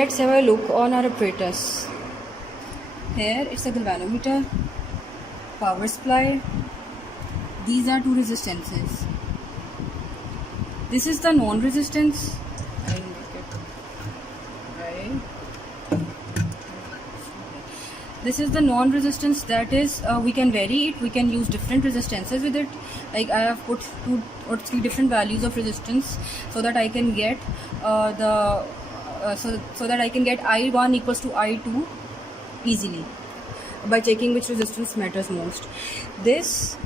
let's have a look on our apparatus. Here it's a galvanometer, power supply. These are two resistances. This is the non-resistance. I'll make it right. This is the non-resistance, that is we can vary it, we can use different resistances with it. Like I have put 2 or 3 different values of resistance so that I can get so that I can get I1 equals to I2 easily by checking which resistance matters most. This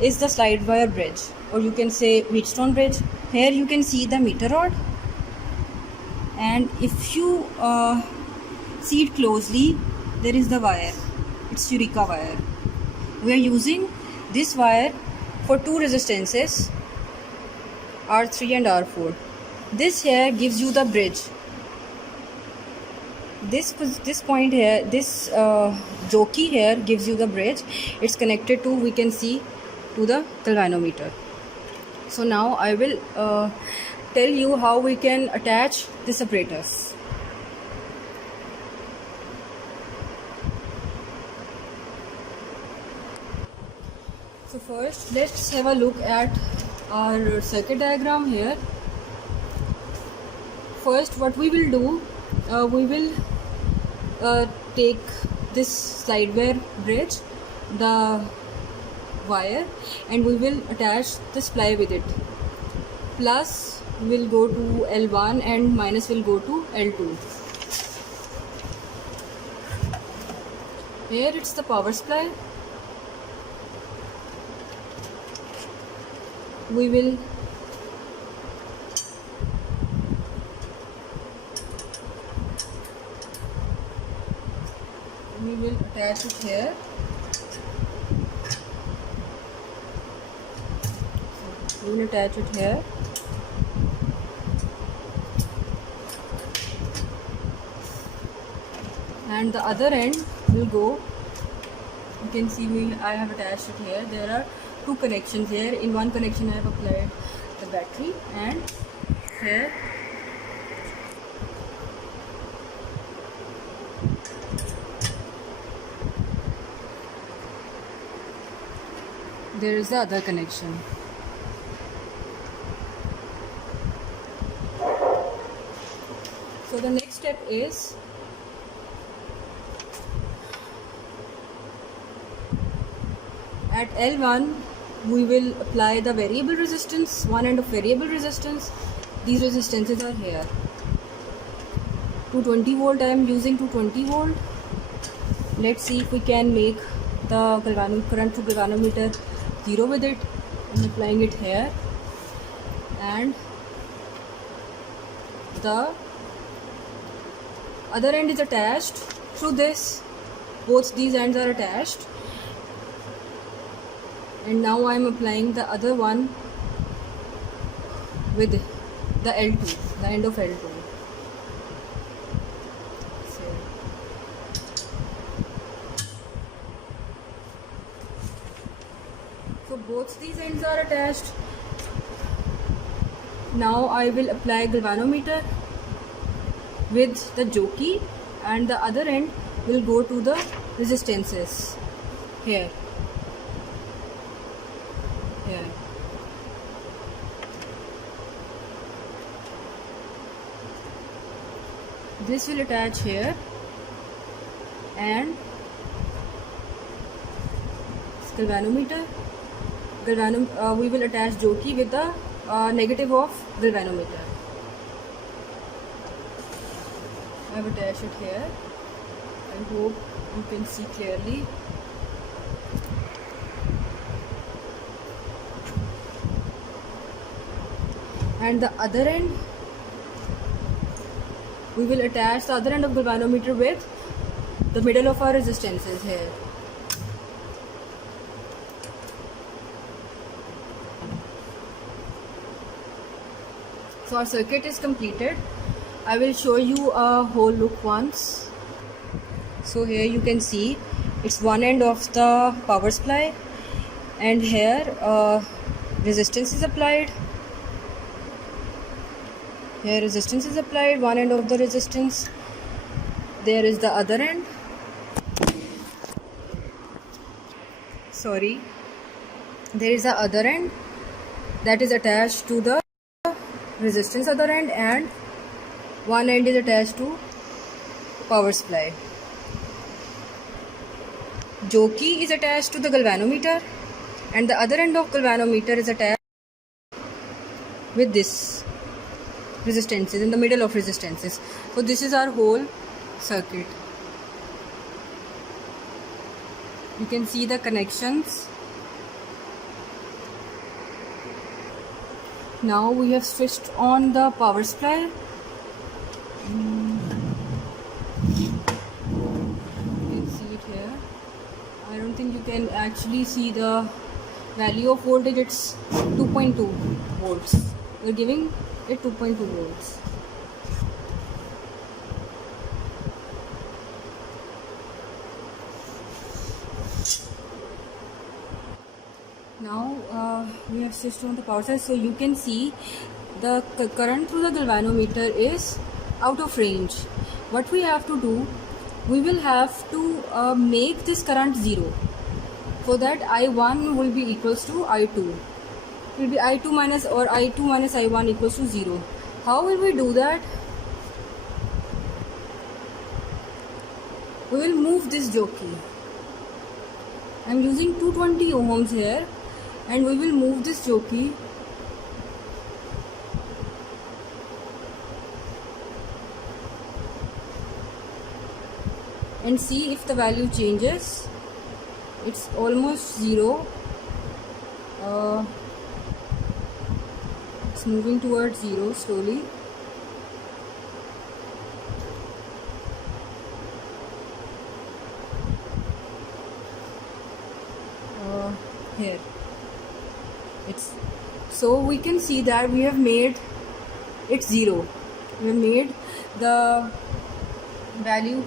is the slide wire bridge, or you can say Wheatstone bridge. Here you can see the meter rod, and if you see it closely, there is the wire. It's Eureka wire. We are using this wire for 2 resistances, R3 and R4. This here gives you the bridge. This point here, this jockey here gives you the bridge. It's connected to, we can see, to the galvanometer. So now I will tell you how we can attach this apparatus. So first let's have a look at our circuit diagram here. First what we will do, we will take this slide wire bridge, the wire, and we will attach the supply with it. Plus will go to L1 and minus will go to L2. Here it's the power supply. We will attach it here. We will attach it here. And the other end will go, you can see I have attached it here. There are 2 connections here. In one connection I have applied the battery, and here there is the other connection. So the next step is at L1 we will apply the variable resistance, one end of variable resistance. These resistances are here. 220 volt, I am using 220 volt. Let's see if we can make the current to galvanometer 0 with it. I'm applying it here, and the other end is attached through this. Both these ends are attached, and now I am applying the other one with the L2, the end of L2. So both these ends are attached. Now I will apply galvanometer with the jockey, and the other end will go to the resistances here. This will attach here, and galvanometer. We will attach jockey with the negative of galvanometer. I have attached it here. I hope you can see clearly. And the other end, we will attach the other end of galvanometer with the middle of our resistances here. So our circuit is completed. I will show you a whole look once. So here you can see it's one end of the power supply, and here resistance is applied here resistance is applied, one end of the resistance, there is the other end, sorry, there is the other end that is attached to the resistance other end, and one end is attached to power supply, joki is attached to the galvanometer, and the other end of galvanometer is attached with this resistances, in the middle of resistances. So this is our whole circuit. You can see the connections. Now we have switched on the power supply. You can see it here. I don't think you can actually see the value of voltage. It's 2.2 volts. We're giving it 2.2 volts. Now we have switched on the power side, so you can see the current through the galvanometer is out of range. What we have to do, we will have to make this current zero. For that, I1 will be equals to I2. It will be I2 minus, or I2 minus I1 equals to 0. How will we do that? We will move this jockey. I am using 220 ohms here, and we will move this jockey and see if the value changes. It's almost 0. It's moving towards 0 slowly. Here it's, so we can see that we have made it 0. We have made the value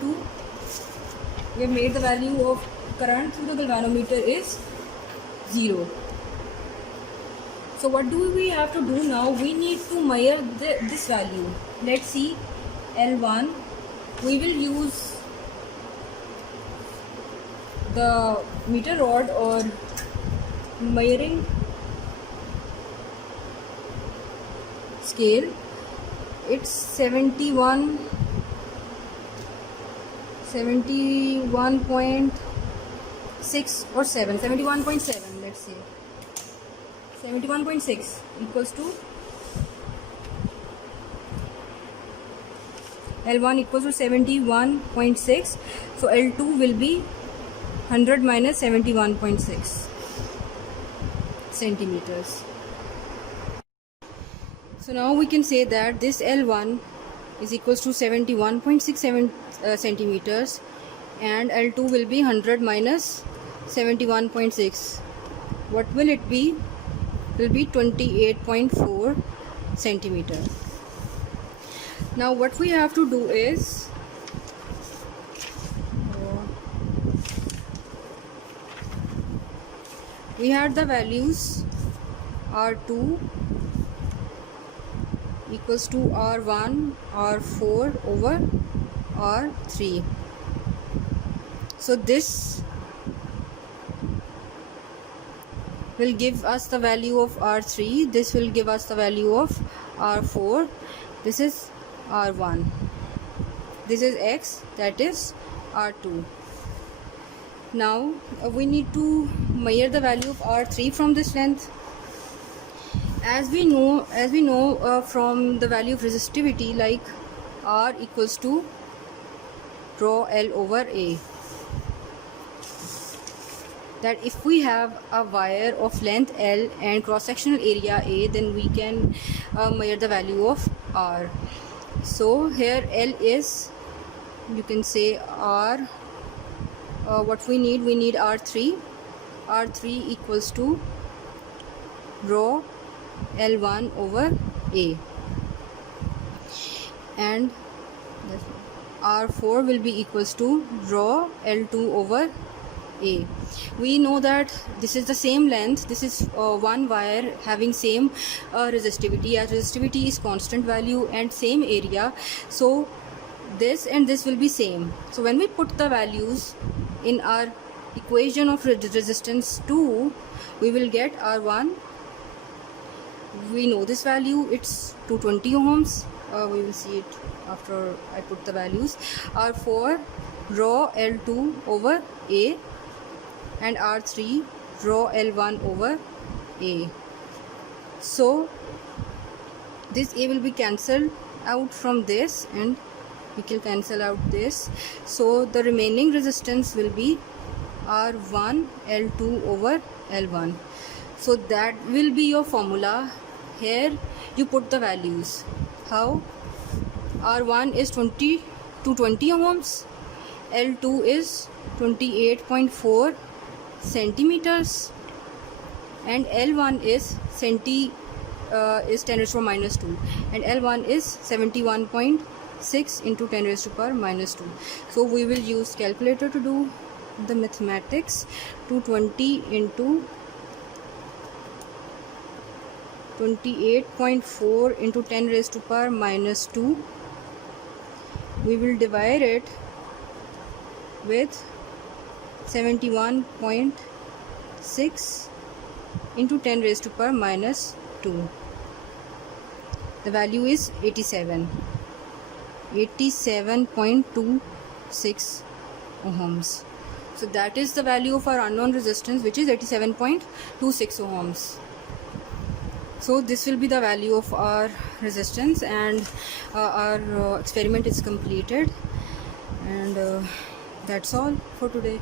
of current through the galvanometer is 0. So what do we have to do now? We need to measure this value. Let's see, L1. We will use the meter rod or measuring scale. It's 71.6 or 7, 71.7, let's say 71.6 equals to L1 equals to 71.6. so L2 will be 100 minus 71.6 centimeters. So now we can say that this L1 is equals to 71.67 centimeters, and L2 will be 100 minus 71.6. What will it be? It will be 28.4 centimeters. Now what we have to do is we had the values R2 equals to R1, R4 over R3. So this will give us the value of R3, this will give us the value of R4, this is R1, this is X, that is R2. Now we need to measure the value of R3 from this length. As we know from the value of resistivity, like R equals to rho L over A, that if we have a wire of length L and cross-sectional area A, then we can measure the value of R. So here L is, you can say R, what we need R3. R3 equals to rho L1 over A, and R4 will be equals to rho L2 over A. We know that this is the same length, this is one wire having same resistivity, as resistivity is constant value and same area, so this and this will be same. So when we put the values in our equation of resistance 2, we will get R1. We know this value, it's 220 ohms. We will see it after I put the values. R4 rho L2 over A, and R3 rho L1 over A. So this A will be cancelled out from this, and we can cancel out this. So the remaining resistance will be R1 L2 over L1. So that will be your formula. Here you put the values. How? R1 is 220 ohms, L2 is 28.4 centimeters, and L1 is 10 raised to power minus 2, and L1 is 71.6 into 10 raised to power minus 2. So we will use calculator to do the mathematics. 220 into 28.4 into 10 raised to power minus 2. We will divide it with 71.6 into 10 raised to power minus 2. The value is 87.26 ohms. So that is the value of our unknown resistance, which is 87.26 ohms. So this will be the value of our resistance, and our experiment is completed, and that's all for today.